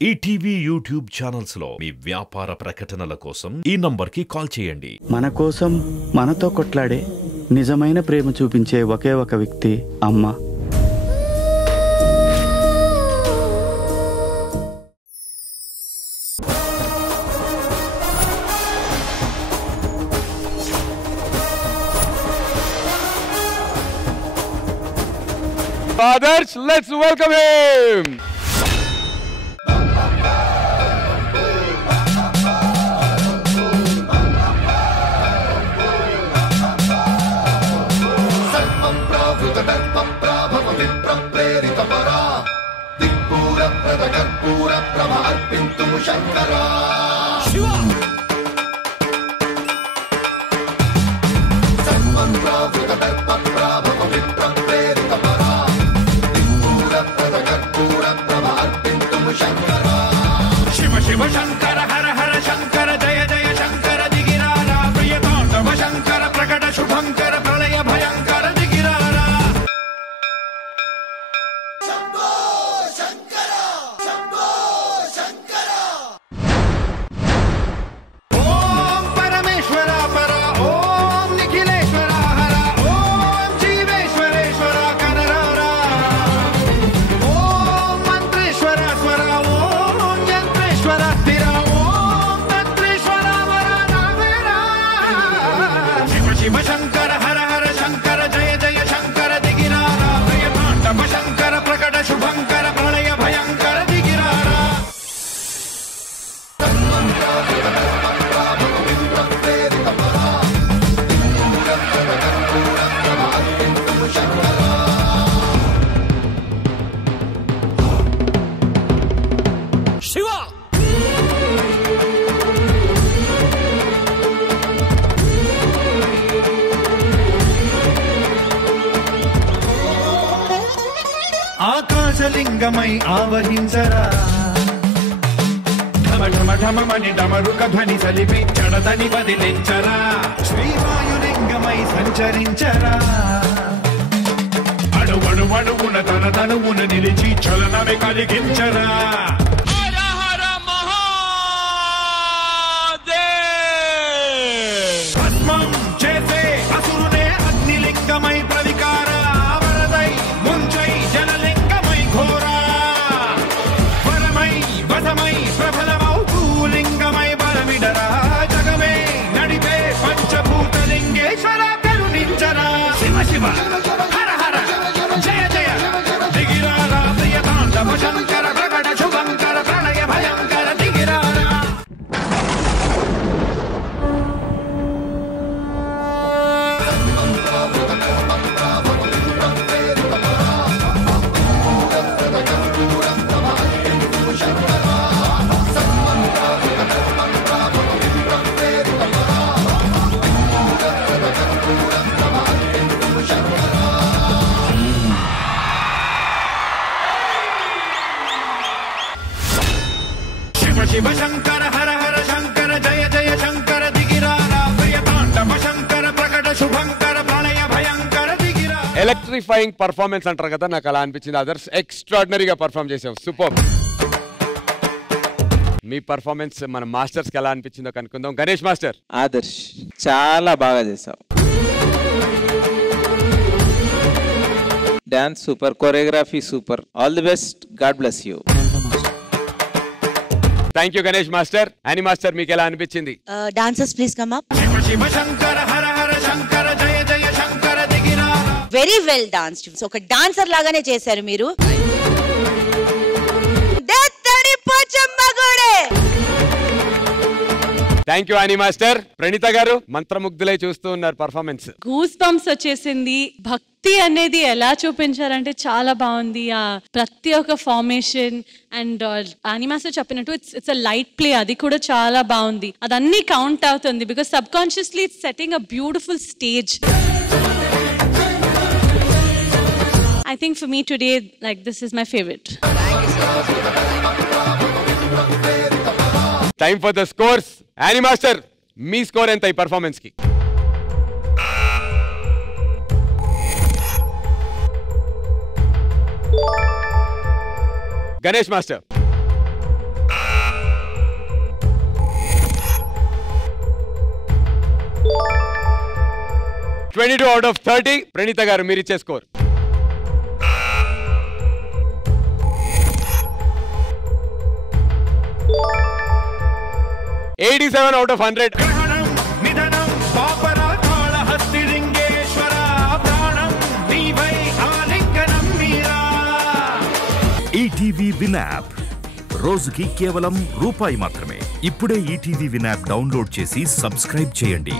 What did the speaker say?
ETV YouTube channels లో మీ వ్యాపార ప్రకటనల కోసం ఈ నంబర్కి కాల్ చేయండి. మన కోసం మనతో కొట్లాడే నిజమైన ప్రేమ చూపించే ఒకే ఒక వ్యక్తి అమ్మ. Fathers, let's welcome him. Shiv Shankar हर हर शंकर जय जय शंकर दिगिरारा प्रियतांडव शंकर प्रकट शुभंकर प्रलय भयंकर दिगिरारा शंभो शंकर ओम परमेश्वर पर ओम निखिलेश्वर हर ओम जीवेश्वरेश्वर कनरारा ओम मंत्रेश्वर स्वर ओम यंत्रेश्वर स्थिर ओम तंत्रेश्वर वर नामेरा शिव शिव शंकर हर हर शंकर जय जय शंकर दिगिरारा प्रियतांडव शंकर प्रकट शुभंकर प्रलय भयंकर दिगिरारा ఆకాశలింగమై ఆవహించరా ఢమ ఢమ ఢమమని డమరుక ధ్వని సలిపి జడదని వదిలించరా శ్రీవాయులింగమై సంచరించరా అణువణువున తన తనువున నిలిచి చలనమే కలిగించరా హర హర మహాదేవ్ భస్మం చేసే అసురునే అగ్నిలింగమై ప్రవికార వరదై ముంచై జలలింగమై ఘోరా వరమై వసమై ప్రబలమౌ భూలింగమై బలమిడరా జగమే నడిపే పంచభూతలింగేశ్వర కరుణించరా శివ శివ హర హర జయ జయ దిగిరారా ప్రియతాండవ శంకర ప్రకట శుభంకర ప్రళయ భయంకర దిగిరారా शिव शिव शंकर हर हर शंकर जय जय शंकर दिगिरारा प्रियतांडव शंकर प्रकट शुभंकर प्रलय भयंकर दिगिरा ఎలక్ట్రిఫైయింగ్ పర్ఫార్మెన్స్ అంటారు కదా, నాకు అలా అనిపించింది. అదర్స్ ఎక్స్ట్రాడినరీగా పర్ఫామ్ చేసావు, సూపర్. మీ పర్ఫార్మెన్స్ మన మాస్టర్స్ కి ఎలా అనిపించిందో కనుక్కుందాం. గణేష్ మాస్టర్. ఆదర్శ్ చాలా బాగా చేసావు. Dance super, choreography super. All the best, God bless you. Thank you Ganesh master. Annie master, మీకు ఎలా అనిపించింది? Dancers, please come up. Shiv Shiv Shankar हर हर शंकर जय जय शंकर दिगिरारा Very well danced. So ఒక డాన్సర్ లాగానే చేశారు మీరు. దత్తడి పోచమ్మగుడే. Thank you Annie master. Praneetha గారు, మంత్రముగ్ధులై చూస్తూ ఉన్నారు పర్ఫార్మెన్స్. గూస్ బంప్స్ వచ్చేసింది. భక్తి అనేది ఎలా చూపించారంటే చాలా బాగుంది. ఆ ప్రతి ఒక్క ఫార్మేషన్ అండ్ యానీ మాస్టర్ చెప్పినట్టు ఇట్స్ అ లైట్ ప్లే, అది కూడా చాలా బాగుంది. అదన్నీ కౌంట్ అవుతుంది because sub consciously it's setting a beautiful stage. I think for me today, like, this is my favorite. Time for the scores. Annie master, మీ score ఎంత ఈ పర్ఫార్మెన్స్ కి? Ganesh master. 22 out of 30. Praneetha గారు మీరు ఇచ్చే స్కోర్. 87 out of 100. నిధనం పాపరాధాళ హస్తిలింగేశ్వర ప్రాణం నీవై ఆలింగనం మీరా. ఈటీవీ విన్ యాప్ రోజుకి కేవలం రూపాయి మాత్రమే. ఇప్పుడే ఈటీవీ విన్ యాప్ డౌన్లోడ్ చేసి సబ్స్క్రైబ్ చేయండి.